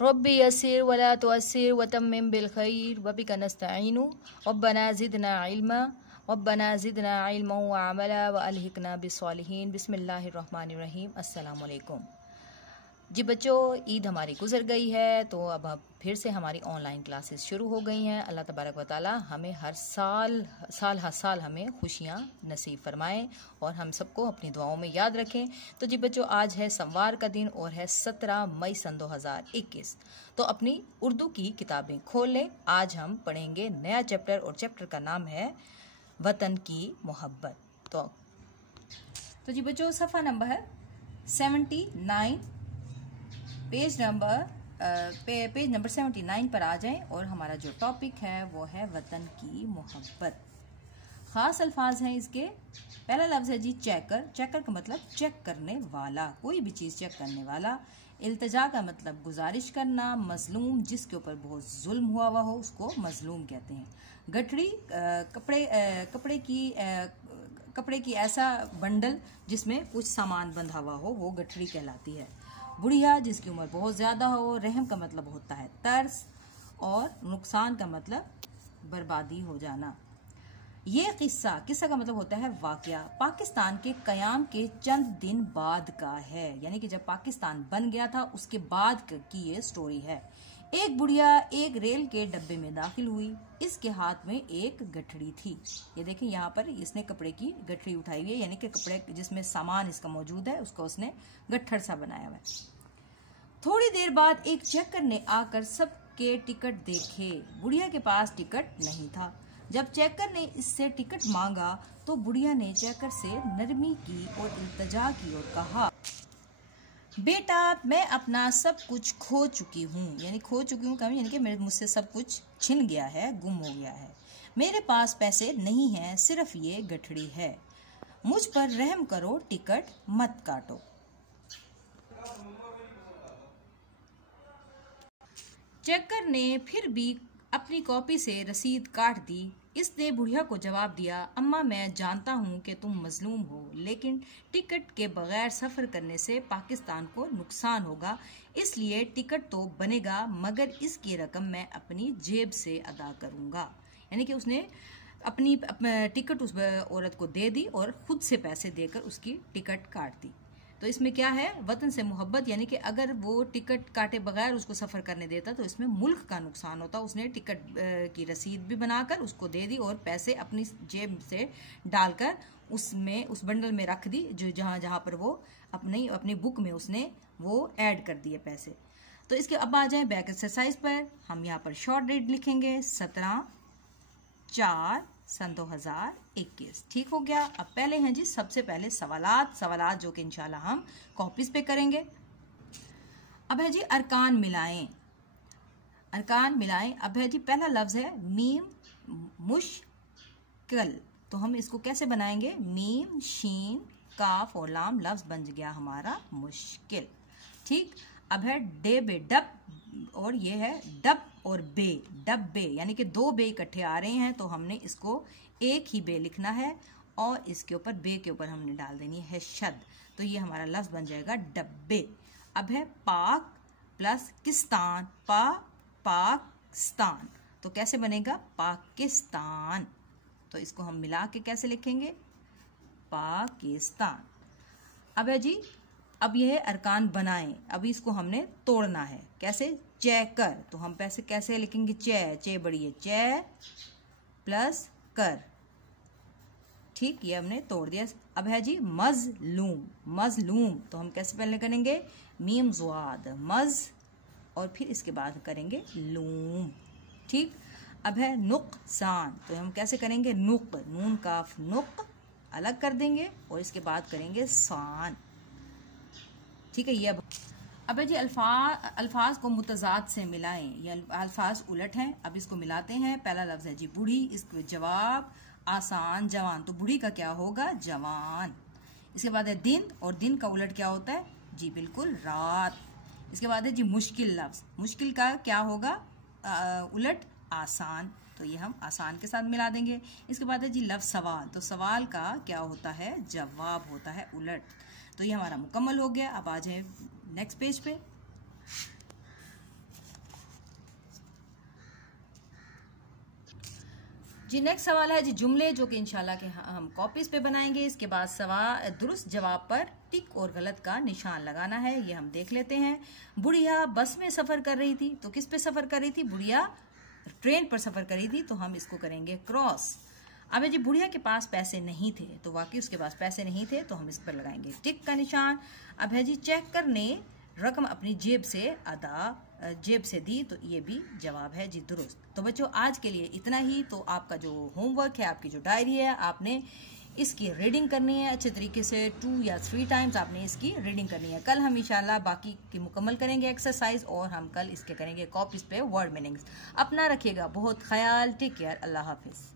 रब्बी यस्सिर वला तुअस्सिर वतम्मिम बिल खैर वबिका नस्तईनु रब्बना ज़िदना इल्मा रब्बना ज़िदना इल्मन व अमला व अलहिकना बिस्सालिहीन। बिस्मिल्लाहिर्रहमानिर्रहीम। अस्सलाम वालेकुम। जी बच्चों, ईद हमारी गुजर गई है, तो अब फिर से हमारी ऑनलाइन क्लासेस शुरू हो गई हैं। अल्लाह तबारक व तआला हमें हर साल हमें खुशियाँ नसीब फरमाएं और हम सबको अपनी दुआओं में याद रखें। तो जी बच्चों, आज है सोमवार का दिन और है 17 मई सन 2021। तो अपनी उर्दू की किताबें खोल लें। आज हम पढ़ेंगे नया चैप्टर और चैप्टर का नाम है वतन की मोहब्बत। तो जी बच्चों, सफ़ा नंबर है 79, पेज नंबर 79 पर आ जाएं और हमारा जो टॉपिक है वो है वतन की मोहब्बत। ख़ास अल्फाज हैं इसके। पहला लफ्ज़ है जी चेकर। चेकर का मतलब चेक करने वाला, कोई भी चीज़ चेक करने वाला। इल्तिजा का मतलब गुजारिश करना। मजलूम, जिसके ऊपर बहुत जुल्म हुआ हो उसको मजलूम कहते हैं। गठड़ी, कपड़े की ऐसा बंडल जिसमें कुछ सामान बंधा हुआ हो, वो गठड़ी कहलाती है। बुढ़िया, जिसकी उम्र बहुत ज़्यादा हो। रहम का मतलब होता है तरस और नुकसान का मतलब बर्बादी हो जाना। ये किस्सा का मतलब होता है वाकया। पाकिस्तान के कयाम के चंद दिन बाद का है, यानी कि जब पाकिस्तान बन गया था उसके बाद की ये स्टोरी है। एक बुढ़िया एक रेल के डब्बे में दाखिल हुई। इसके हाथ में एक गठड़ी थी। ये देखें, यहाँ पर इसने कपड़े की गठड़ी उठाई हुई है, यानी कि कपड़े जिसमें सामान इसका मौजूद है उसका उसने गट्ठर सा बनाया हुआ है। थोड़ी देर बाद एक चेकर ने आकर सबके टिकट देखे। बुढ़िया के पास टिकट नहीं था। जब चेकर ने इससे टिकट मांगा तो बुढ़िया ने चेकर से नरमी की और इल्तिजा की और कहा, बेटा मैं अपना सब कुछ खो चुकी हूँ। यानी खो चुकी हूँ यानी कि मुझसे सब कुछ छिन गया है, गुम हो गया है। मेरे पास पैसे नहीं हैं, सिर्फ ये गठड़ी है। मुझ पर रहम करो, टिकट मत काटो। चेकर ने फिर भी अपनी कॉपी से रसीद काट दी। इसने बुढ़िया को जवाब दिया, अम्मा मैं जानता हूँ कि तुम मजलूम हो, लेकिन टिकट के बगैर सफ़र करने से पाकिस्तान को नुकसान होगा, इसलिए टिकट तो बनेगा, मगर इसकी रकम मैं अपनी जेब से अदा करूँगा। यानी कि उसने अपनी टिकट उस औरत को दे दी और ख़ुद से पैसे देकर उसकी टिकट काट दी। तो इसमें क्या है, वतन से मोहब्बत। यानी कि अगर वो टिकट काटे बगैर उसको सफ़र करने देता तो इसमें मुल्क का नुकसान होता। उसने टिकट की रसीद भी बनाकर उसको दे दी और पैसे अपनी जेब से डालकर उसमें उस बंडल में रख दी, जो जहाँ पर वो अपनी बुक में उसने वो ऐड कर दिए पैसे। तो इसके अब आ जाए बैक एक्सरसाइज पर। हम यहाँ पर शॉर्ट डेट लिखेंगे 17/4 सन 2021। ठीक हो गया। अब पहले हैं जी सबसे पहले सवालात जो कि इंशाल्लाह हम कॉपीज पे करेंगे। अब है जी अरकान मिलाएं। अब है जी पहला लफ्ज है मीम मुश्किल। तो हम इसको कैसे बनाएंगे, मीम शीन काफ और लाम, लफ्ज बन गया हमारा मुश्किल। ठीक। अब है डे बे डब, और ये है डब और बे, डब्बे, यानी कि दो बे इकट्ठे आ रहे हैं तो हमने इसको एक ही बे लिखना है और इसके ऊपर बे के ऊपर हमने डाल देनी है शद। तो ये हमारा लफ्ज बन जाएगा डब्बे। अब है पाक प्लस किस्तान, पाकिस्तान, तो कैसे बनेगा पाकिस्तान। तो इसको हम मिला के कैसे लिखेंगे, पाकिस्तान। अब है जी, अब यह है अरकान बनाएं। अभी इसको हमने तोड़ना है, कैसे, चेकर। तो हम पैसे कैसे लिखेंगे, चे बड़ी है, चे प्लस कर। ठीक, ये हमने तोड़ दिया। अब है जी मजलूम, तो हम कैसे पहले करेंगे, मीम ज़ुआद मज और फिर इसके बाद करेंगे लूम। ठीक। अब है नुकसान, तो हम कैसे करेंगे, नुक, नून काफ नुक अलग कर देंगे और इसके बाद करेंगे सान। ठीक है। ये अब है जी अल्फाज को मुतजाद से मिलाएं। ये अल्फाज उलट हैं। अब इसको मिलाते हैं। पहला लफ्ज है जी बूढ़ी, इसके जवाब आसान जवान, तो बूढ़ी का क्या होगा, जवान। इसके बाद है दिन, और दिन का उलट क्या होता है, जी बिल्कुल रात। इसके बाद है जी मुश्किल लफ्ज, मुश्किल का क्या होगा उलट आसान, तो ये हम आसान के साथ मिला देंगे। इसके बाद है जी लफ्ज सवाल, तो सवाल का क्या होता है, जवाब होता है उलट। तो ये हमारा मुकम्मल हो गया। अब आ जाए नेक्स्ट पेज पे। जी नेक्स्ट सवाल है जी जुमले जो कि इंशाल्लाह के हम कॉपीज पे बनाएंगे। इसके बाद सवाल दुरुस्त जवाब पर टिक और गलत का निशान लगाना है, ये हम देख लेते हैं। बुढ़िया बस में सफर कर रही थी, तो किस पे सफर कर रही थी? बुढ़िया ट्रेन पर सफर कर रही थी, तो हम इसको करेंगे क्रॉस। अब जी बुढ़िया के पास पैसे नहीं थे, तो वाकई उसके पास पैसे नहीं थे, तो हम इस पर लगाएंगे टिक का निशान। अब है जी चेकर ने रकम अपनी जेब से दी, तो ये भी जवाब है जी दुरुस्त। तो बच्चों आज के लिए इतना ही। तो आपका जो होमवर्क है, आपकी जो डायरी है, आपने इसकी रीडिंग करनी है अच्छे तरीके से, 2 या 3 टाइम्स आपने इसकी रीडिंग करनी है। कल हम इंशाल्लाह बाकी की मुकम्मल करेंगे एक्सरसाइज, और हम कल इसके करेंगे कॉपीज पे वर्ड मीनिंग्स। अपना रखिएगा बहुत ख्याल, टेक केयर, अल्लाह हाफिज।